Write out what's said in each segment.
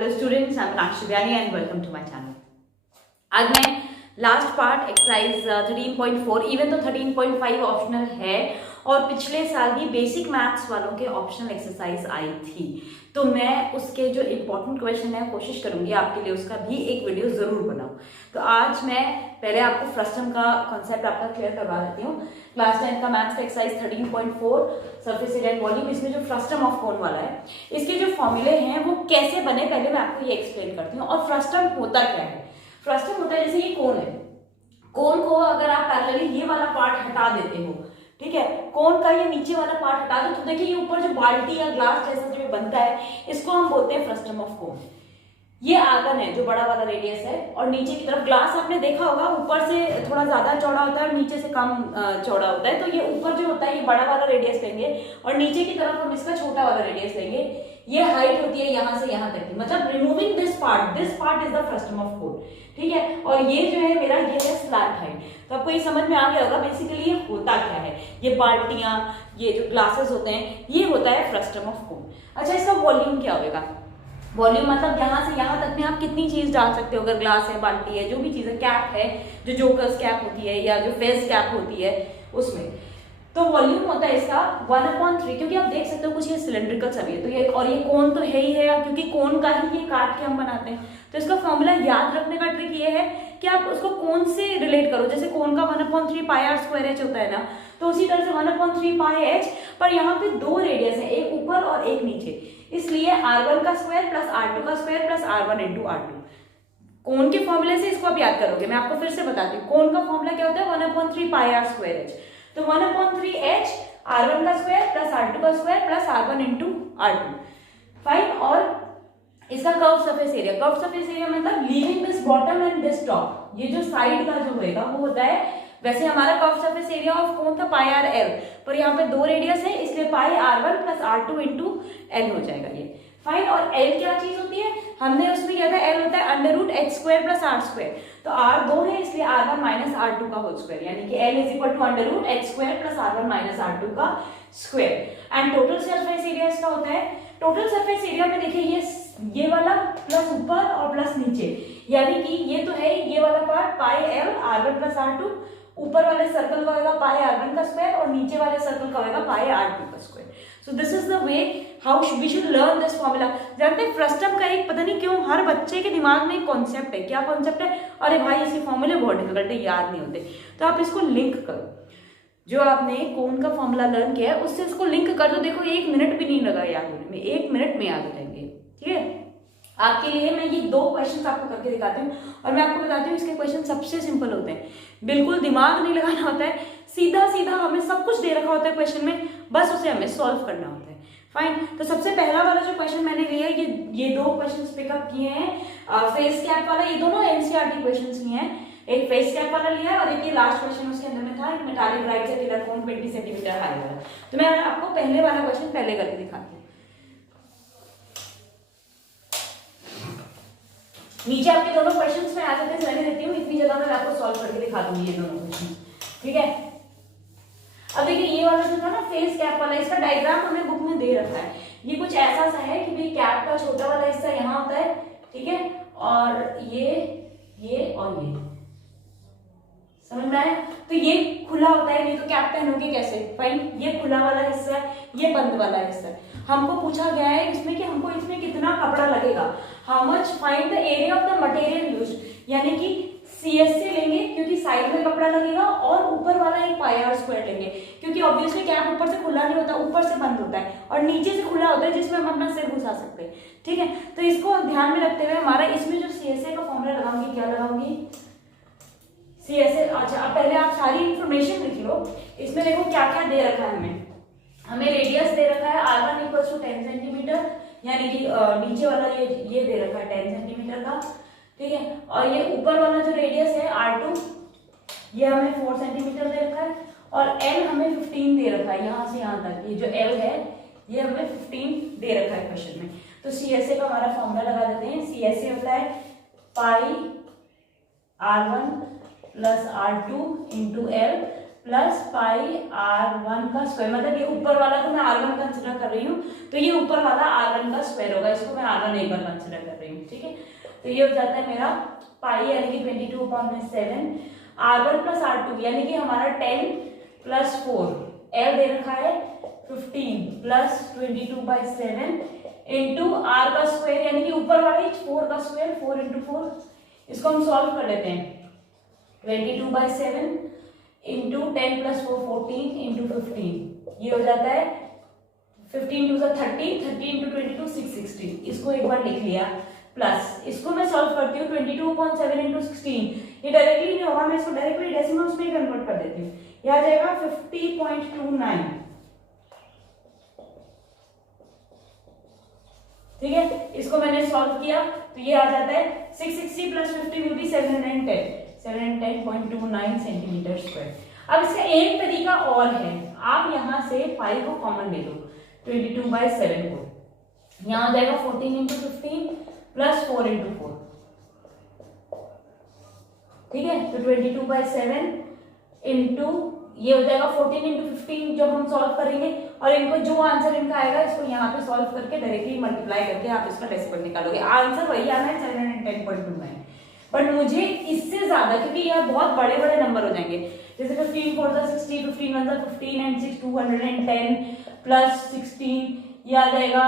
Hello students, I am Meenakshi Biyani and welcome to my channel. आज मैं last part exercise 13.4 even तो 13.5 optional है और पिछले साल भी बेसिक मैथ्स वालों के ऑप्शनल एक्सरसाइज आई थी, तो मैं उसके जो इम्पोर्टेंट क्वेश्चन है कोशिश करूंगी आपके लिए उसका भी एक वीडियो जरूर बनाऊं। तो आज मैं पहले आपको फ्रस्टम का कॉन्सेप्ट आपका क्लियर करवा देती हूँ। क्लास 10 का मैथ्स का exercise 13.4 surface area and volume, इसमें जो फ्रस्टम ऑफ कोन वाला है इसके जो फॉर्मूले हैं वो कैसे बने पहले मैं आपको ये एक्सप्लेन करती हूँ। और फ्रस्टम होता क्या है? फ्रस्टम होता है जैसे ये कोन है, कोन को अगर आप पैरेलली ये वाला पार्ट हटा देते हो, ठीक है, कोन का ये नीचे वाला पार्ट हटा दो तो देखिए ये ऊपर जो बाल्टी या ग्लास जैसा जो बनता है इसको हम बोलते हैं फ्रस्टम ऑफ कोन। ये आगन है जो बड़ा वाला रेडियस है और नीचे की तरफ ग्लास आपने देखा होगा ऊपर से थोड़ा ज्यादा चौड़ा होता है और नीचे से कम चौड़ा होता है। तो ये ऊपर जो होता है ये बड़ा वाला रेडियस लेंगे और नीचे की तरफ हम इसका छोटा वाला रेडियस लेंगे। ये हाइट होती है यहाँ से यहाँ तक की, मतलब removing this part is the frustum of cone, ठीक है। और ये जो है मेरा ये है स्लैंट हाइट। तो आपको ये समझ में आ गया होगा बेसिकली ये होता क्या है। ये बाल्टियां, ये जो ग्लासेस होते हैं, ये होता है फ्रस्टम ऑफ कोन। अच्छा, इसका वॉल्यूम क्या होगा? वॉल्यूम मतलब यहाँ से यहाँ तक में आप कितनी चीज डाल सकते हो। अगर ग्लास है, बाल्टी है, जो भी चीज है, कैप है जो जोकर्स कैप होती है या जो फेस कैप होती है उसमें, तो वॉल्यूम होता है इसका 1/3, क्योंकि आप देख सकते हो कुछ ये सिलेंड्रिकल सभी है तो ये, और ये कोन तो है ही है क्योंकि कोन का ही ये काट के हम बनाते हैं। तो इसका फॉर्मूला याद रखने का ट्रिक ये है कि आप उसको कोन से रिलेट करो। जैसे कोन का 1/3 पाई आर स्क्वायर एच होता है ना, तो उसी तरह से 1/3 पाई एच, पर यहाँ पे दो रेडियस है, एक ऊपर और एक नीचे, इसलिए r1 का स्क्वायर प्लस r2 का square plus r1 into r2। कोन के फॉर्मूले से इसको आप याद करोगे। मैं आपको फिर से बताती हूँ, कोन का फॉर्मूला क्या होता है 1/3 पाई आर स्क्वायर एच। तो 1/3 एच r1 का स्क्वायर प्लस r2 का square plus r1 into r2, fine. और इसका curve surface area, curve surface area मतलब leaving this bottom end this top, ये जो साइड का जो होएगा वो होता है, वैसे हमारा curve surface area of cone था पाई आर एल, पर यहाँ पे दो रेडियस है इसलिए पाई r1 plus r2 into L हो जाएगा ये, फाइन। और एल क्या चीज होती है? हमने उसमें क्या था, एल होता है under root H square plus R square, तो आर दो है इसलिए r1 माइनस r2 का होल स्क्वायर, यानी कि L is equal to under root H square plus r1 minus r2 का square. And total surface area इसका होता है, टोटल सरफेस एरिया में देखिए ये वाला प्लस ऊपर और प्लस नीचे, यानी कि ये तो है ये वाला part pi L r1 plus r2, ऊपर वाले सर्कल का होगा पाई r1 का स्क्वायर और नीचे वाले सर्कल का होगा पाई r2 का square. So this is the way how we should learn this formula. जानते हैं फ्रस्टम का एक पता नहीं क्यों हर बच्चे के दिमाग में एक कॉन्सेप्ट है। क्या कॉन्सेप्ट है? अरे भाई इसके फॉर्मूले बहुत डिफिकल्ट है, याद नहीं होते। तो आप इसको लिंक करो, जो आपने कोन का फॉर्मूला लर्न किया है उससे इसको लिंक कर दो। देखो 1 मिनट भी नहीं लगा याद होने में, 1 मिनट में याद हो जाएंगे, ठीक है। आपके लिए मैं ये 2 क्वेश्चंस आपको करके दिखाती हूँ और मैं आपको बताती हूँ इसके क्वेश्चन सबसे सिंपल होते हैं, बिल्कुल दिमाग नहीं लगाना होता है, सीधा सीधा हमें सब कुछ दे रखा होता है क्वेश्चन में, बस उसे हमें सॉल्व करना होता है, फाइन। तो सबसे पहला वाला जो क्वेश्चन मैंने लिया है, ये 2 क्वेश्चन पिकअप किए हैं फेस कैप वाला, ये दोनों एनसीईआरटी क्वेश्चन ही हैं। एक फेस कैप वाला लिया है और एक ये लास्ट क्वेश्चन उसके अंदर में था, एक मेटालिक राइट से पिलर कोन 20 सेंटीमीटर हाई वाला। तो मैं आपको पहले वाला क्वेश्चन पहले करके दिखाती हूँ। नीचे आपके दोनों क्वेश्चंस में एज इट इज रहने देती हूँ, इतनी जगह में मैं आपको सॉल्व करके दिखा दूंगी ये दोनों क्वेश्चन, ठीक है। अब देखिए ये वाला जो था ना फेस कैप वाला, इसका डायग्राम हमें बुक में दे रखा है। ये कुछ ऐसा सा है कि भाई कैप का छोटा वाला हिस्सा यहाँ होता है, ठीक है, और ये और ये, समझ में आया? तो ये खुला होता है, नहीं तो कैप पहनोगे कैसे? फाइन, ये खुला वाला हिस्सा है, ये बंद वाला हिस्सा है। हमको पूछा गया है इसमें कि हमको इसमें कितना कपड़ा लगेगा, how much find the area of the material used, यानी कि CSA लेंगे क्योंकि साइड में कपड़ा लगेगा और ऊपर वाला एक पाई आर स्क्वायर लेंगे क्योंकि ऑब्वियसली कैप ऊपर से खुला नहीं होता, ऊपर से बंद होता है और नीचे से खुला होता है जिसमें हम अपना सिर घुसा सकते हैं, ठीक है। तो इसको ध्यान में रखते हुए हमारा इसमें जो CSA का फॉर्मूला लगाऊंगी, क्या लगाऊंगी? CSA। अच्छा, अब पहले आप सारी इंफॉर्मेशन लिख लो। इसमें देखो क्या क्या दे रखा है हमें रेडियस दे रखा है r1 = 10 सेंटीमीटर, यानी कि नीचे वाला ये दे रखा है 10 सेंटीमीटर का, ठीक है। और ये ऊपर वाला जो रेडियस है r2 ये हमें 4 सेंटीमीटर दे रखा है और l हमें 15 दे रखा है, यहाँ से यहाँ तक ये जो l है ये हमें 15 दे रखा है क्वेश्चन में। तो CSA का हमारा फॉर्मूला लगा देते हैं। CSA होता है पाई r1 plus r2 into l plus pi R1 का स्क्वायर, मतलब ये ऊपर वाला को मैं R1 कंसिडर कर रही हूँ, तो ये ऊपर वाला R1 का स्क्वायर होगा, इसको मैं R1 एक बार कंसिडर कर रही हूँ, ठीक है। तो ये हो जाता है मेरा पाई यानी कि 22/7 R1 प्लस R2 यानी कि हमारा 10 प्लस 4 L दे रखा है 15 प्लस 22/7 इंटू आर का स्क्वायर यानी कि ऊपर वाले 4 का स्क्वायर 4 इंटू 4, इसको हम सॉल्व कर लेते हैं 22/7 इंटू 10 प्लस 4 14 इंटू 15, ये हो जाता है 15 टू 30 30 इंटू 22 660, इसको एक बार लिख लिया, प्लस इसको मैं सॉल्व करती हूँ 22/7 इंटू 16, ये डायरेक्टली नहीं होगा, मैं इसको डायरेक्टली डेसिमल्स में कन्वर्ट कर देती हूँ, ये आ जाएगा 50.29, ठीक है। इसको मैंने सॉल्व किया तो ये आ जाता है 660 plus 50 will be 710.29 centimetre square. अब इसका एक तरीका और है, आप यहां से पाई को कॉमन ले लो 22/7 को, यहां आ जाएगा 14 इंटू 15 प्लस 4 इंटू 4, ठीक है। तो 22/7 इंटू ये हो जाएगा 14 इंटू 15 जब हम सॉल्व करेंगे, और इनको जो आंसर इनका आएगा इसको यहाँ पे सॉल्व करके डायरेक्टली मल्टीप्लाई करके आप इसका डेसिमल निकालोगे, आंसर वही आना है 710.29। बट मुझे इससे ज्यादा, क्योंकि यह बहुत बड़े बड़े नंबर हो जाएंगे, जैसे 15 4 60, 15 1 15 एंड 6 210 प्लस 16, ये आ जाएगा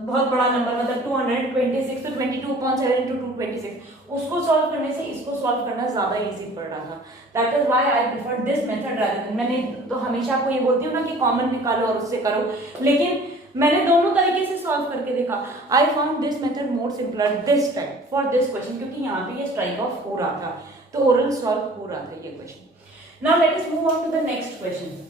बहुत बड़ा नंबर, मतलब 226, तो 22/7 इंटू 226, उसको सॉल्व करने से इसको सॉल्व करना ज्यादा इजी पड़ रहा था, that is why I prefer this method rather than, मैंने तो हमेशा आपको ये बोलती हूँ ना कि कॉमन निकालो और उससे करो, लेकिन मैंने दोनों तरीके से सॉल्व करके देखा, I found this method more simpler this time for this question, क्योंकि यहाँ पे ये स्ट्राइक ऑफ हो रहा था, तो ओरल सॉल्व हो रहा था ये question. Now let us move on to the next question.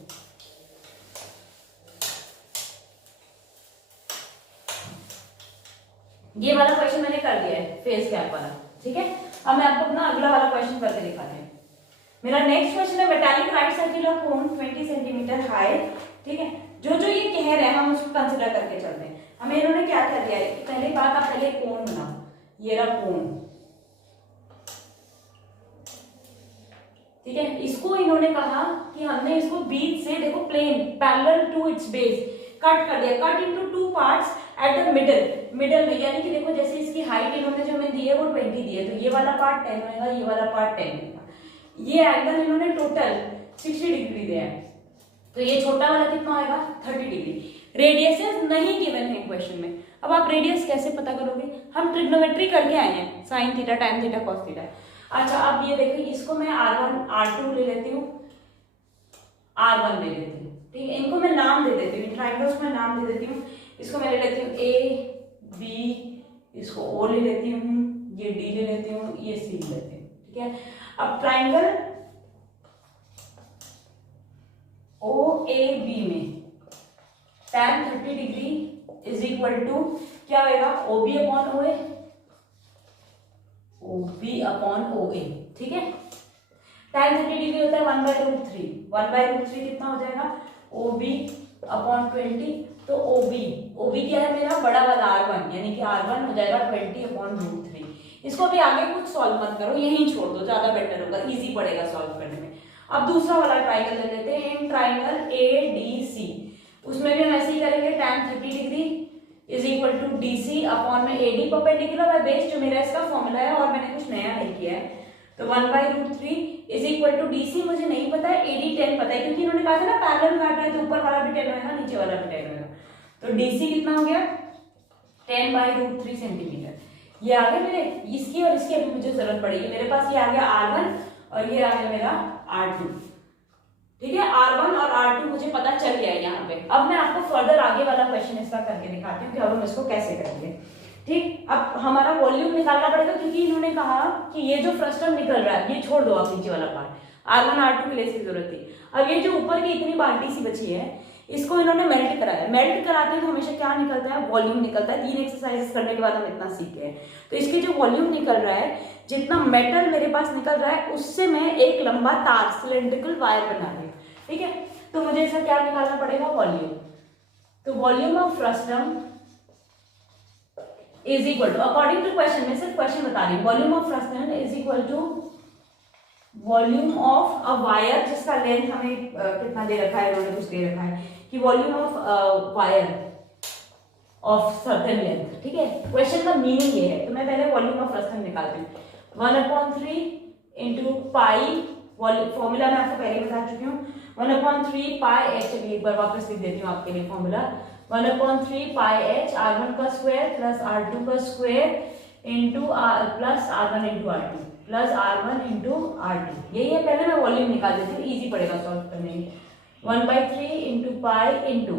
ये वाला क्वेश्चन मैंने कर दिया है, फेस गैप वाला, ठीक है। अब मैं आपको अपना अगला वाला क्वेश्चन करके दिखाती हूँ। मेरा नेक्स्ट क्वेश्चन है metallic right circular cone 20 centimetre high, ठीक है। जो जो ये कह रहे हैं हम उसको कंसिडर करके चलते हैं। हमें इन्होंने क्या कर दिया है, पहली बात आप पहले कोन बनाओ, ये रहा कोन, ठीक है। इसको इन्होंने कहा कि हमने इसको बीच से देखो plane parallel to its base cut कर दिया, cut into 2 parts at the middle में, यानी कि देखो जैसे इसकी हाइट इन्होंने जो हमें दी है वो 20 दी है, तो ये वाला पार्ट 10 होगा, ये वाला पार्ट 10 होगा, ये एंगल इन्होंने टोटल 60 डिग्री दिया है, तो ये छोटा वाला कितना होगा 30 डिग्री। रेडियसेस नहीं गिवन है क्वेश्चन में, अब आप रेडियस कैसे पता करोगे, हम ट्रिग्नोमेट्री करके आए हैं, sine theta tan theta cos theta. अच्छा अब ये देखिए, इसको मैं R1 R2 ले लेती हूँ, R1 ले लेती हूँ, ठीक है। इनको मैं नाम दे देती हूँ, ट्राइंगल्स को मैं नाम दे देती हूँ, इसको मैं ले लेती हूँ A B, इसको O ले लेती हूँ, ये D ले लेती हूँ, ये C ले लेती हूँ, ठीक है। अब ट्राइंगल OAB में tan 30 degree is equal to क्या होगा, OB upon OA, OB upon OA, ठीक है। tan 30 डिग्री होता है 1/√3, 1/√3 कितना हो जाएगा OB अपॉन 20, तो OB क्या है मेरा बड़ा वाला R1, यानी कि R1 हो जाएगा 20 अपॉन √3। इसको भी आगे कुछ सॉल्व मत करो, यहीं छोड़ दो, ज्यादा बेटर होगा, इजी पड़ेगा सॉल्व करने में। अब दूसरा वाला ट्राइंगल ले लेते हैं, इन ट्राइंगल ADC, उसमें भी हम ऐसे ही करेंगे, tan 30 degree is equal to DC upon में AD परपेंडिकुलर बाय बेस, जो मेरा इसका फॉर्मूला है और मैंने कुछ नया नहीं किया है, तो 1/√3 इज इक्वल टू DC मुझे नहीं पता है, AD 10 पता है, क्योंकि इन्होंने कहा था ना पैरेलल काट रहे हैं, तो ऊपर वाला भी 10 होगा, नीचे वाला भी 10 होगा, तो DC कितना हो गया 10/√3 सेंटीमीटर। ये आ गया मेरे, इसकी और इसकी अभी मुझे जरूरत पड़ेगी, मेरे पास ये आ गया R1 और ये आ गया मेरा R2, ठीक है। R1 और R2 मुझे पता चल गया है यहाँ पे। अब मैं आपको फर्दर आगे वाला क्वेश्चन इसका करके दिखाती हूँ कि अब हम इसको कैसे करेंगे, ठीक। अब हमारा वॉल्यूम निकालना पड़ेगा, क्योंकि इन्होंने कहा कि ये जो फ्रस्टम निकल रहा है ये छोड़ दो आप, नीचे वाला पार्ट R1 R2 की लेस की जरूरत थी। अब ये जो ऊपर की इतनी बाल्टी सी बची है, इसको इन्होंने मेल्ट कराया, मेल्ट कराते हैं तो हमेशा क्या निकलता है, वॉल्यूम निकलता है। 3 एक्सरसाइजेस करने के बाद हम इतना सीख गए, तो इसके जो वॉल्यूम निकल रहा है, जितना मेटल मेरे पास निकल रहा है, उससे मैं एक लंबा तार सिलेंड्रिकल वायर बना रही हूँ, ठीक है। तो मुझे इसका क्या निकालना पड़ेगा, वॉल्यूम, तो volume of frustum is equal to, according to question, मैं सिर्फ क्वेश्चन बता रही हूँ, volume of frustum is equal to volume of a wire जिसका लेंथ हमें कितना दे रखा है, इन्होंने कुछ दे रखा है कि volume of wire of certain length. ठीक है, क्वेश्चन का मीनिंग ये है, तो मैं पहले वॉल्यूम ऑफ रस्टन निकालती हूँ। 1/3 इंटू पाई, फॉर्मूला मैं आपको पहले बता चुकी हूँ, 1/3 पाई एच। चलिए एक बार वापस लिख देती हूँ आपके लिए फॉर्मूला, 1/3 पाई एच R1 का स्क्वायर प्लस R2 का square into R plus R1 into R2 plus R1 into R2। यही है, पहले मैं वॉल्यूम निकाल देती हूँ, इजी पड़ेगा सॉल्व करने में। 1/3 इंटू पाई इंटू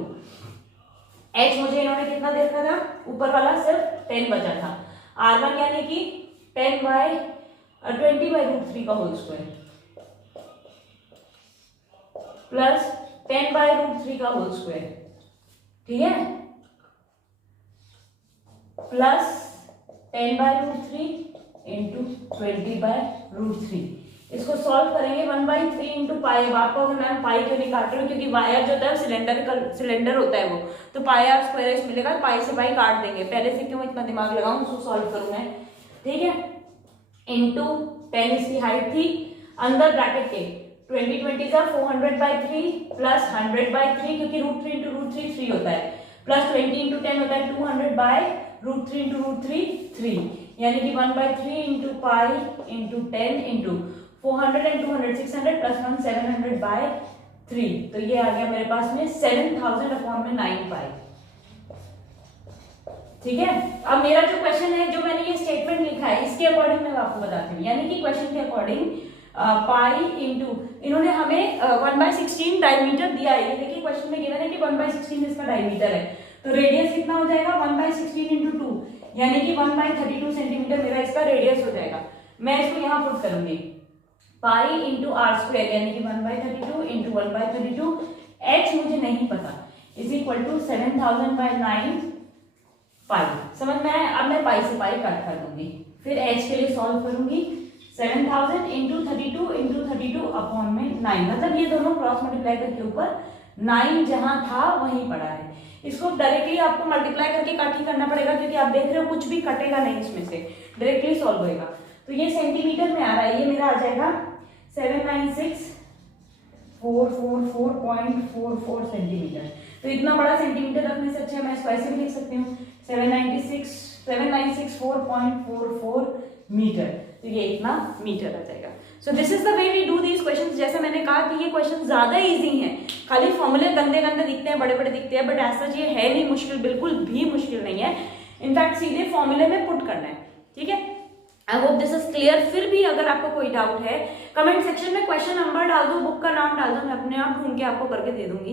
एच, मुझे इन्होंने कितना दे रखा था, ऊपर वाला सिर्फ 10 बचा था, R1 यानी कि 20/√3 का होल स्क्वायर प्लस 10/√3 का होल स्क्वायर, ठीक है, प्लस 10/√3 इंटू 20/√3। इसको सॉल्व करेंगे 1/3 इंटू पाई। आपको अगर मैम पाई क्यों नहीं काट रही हूँ, क्योंकि वायर जो होता है सिलेंडर होता है वो, तो पाई आर स्क्वायर एच मिलेगा, पाई से पाई काट देंगे। पहले से क्यों इतना दिमाग लगाऊं, उसको सॉल्व करूँ मैं, ठीक है। इंटू 10 इसकी हाइट थी, अंदर ब्रैकेट के 20 जा 400/3 प्लस 100/3, क्योंकि √3 इंटू √3 3 होता है, प्लस 20 इंटू 10 होता है 200/√3 इंटू √3 3, यानी कि 1/3 into pi into 10 into 400 and 200 600 plus 1 700/3। तो ये आ गया मेरे पास में 7000/9 पाई। ठीक है, अब मेरा जो क्वेश्चन है, जो मैंने ये स्टेटमेंट लिखा है, इसके अकॉर्डिंग मैं आपको बताती हूँ, यानी कि क्वेश्चन के अकॉर्डिंग पाई इंटू, इन्होंने हमें 1/16 डायमीटर दिया है। ये देखिए क्वेश्चन में गिवन है कि 1/16 इसका डायमीटर है, तो रेडियस कितना हो जाएगा 1/16 इंटू 2, यानी कि 1/32 सेंटीमीटर मेरा इसका रेडियस हो जाएगा। मैं इसको यहाँ पुट करूंगी, पाई इंटू आर स्क्वायर यानी कि 1/32 इंटू 1/32, एच मुझे नहीं पता, इज इक्वल टू 7000/9 पाई। समझ में आया? अब मैं पाई से पाई कट कर दूंगी, फिर एच के लिए सॉल्व करूंगी, 7000 इंटू 32 अपॉन में 9, मतलब ये दोनों क्रॉस मल्टीप्लाई करके ऊपर 9 जहां था वहीं पड़ा है। इसको डायरेक्टली आपको मल्टीप्लाई करके कट ही करना पड़ेगा, क्योंकि आप देख रहे हो कुछ भी कटेगा नहीं इसमें से, डायरेक्टली सॉल्व होएगा। तो ये सेंटीमीटर में आ रहा है, ये मेरा आ जाएगा 796,444.44 सेंटीमीटर। तो इतना बड़ा सेंटीमीटर रखने से अच्छा मैं इसको ऐसे भी लिख सकती हूँ 796,444 मीटर, तो ये इतना मीटर आ जाएगा। So this is the way we do these questions. जैसे मैंने कहा कि ये क्वेश्चन ज्यादा इजी हैं, खाली फॉर्मूले गंदे गंदे दिखते हैं, बड़े बड़े दिखते हैं, बट ऐसा ये है नहीं मुश्किल, बिल्कुल भी मुश्किल नहीं है। इनफैक्ट सीधे फॉर्मूले में पुट करना है, ठीक है। I hope this is clear. फिर भी अगर आपको कोई डाउट है, कमेंट सेक्शन में क्वेश्चन नंबर डाल दो, बुक का नाम डाल दो, मैं अपने आप ढूंढ के आपको करके दे दूंगी।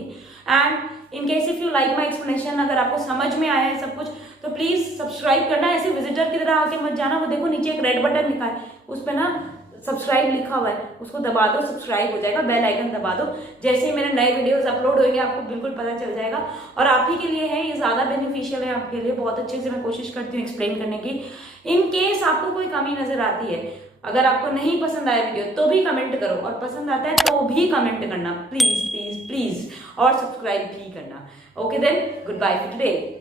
And in case if you like my explanation, अगर आपको समझ में आया है सब कुछ, तो प्लीज सब्सक्राइब करना, ऐसे विजिटर की तरह आके मत जाना। वो देखो नीचे एक रेड बटन लिखा है, उस पर ना सब्सक्राइब लिखा हुआ है, उसको दबा दो, सब्सक्राइब हो जाएगा, बेल आइकन दबा दो। जैसे ही मेरे नए वीडियोस अपलोड होंगे आपको बिल्कुल पता चल जाएगा, और आप ही के लिए है ये, ज्यादा बेनिफिशियल है आपके लिए। बहुत अच्छे से मैं कोशिश करती हूँ एक्सप्लेन करने की। इन केस आपको कोई कमी नजर आती है, अगर आपको नहीं पसंद आया वीडियो तो भी कमेंट करो, और पसंद आता है तो भी कमेंट करना प्लीज प्लीज प्लीज, और सब्सक्राइब भी करना। Okay then, good bye for today.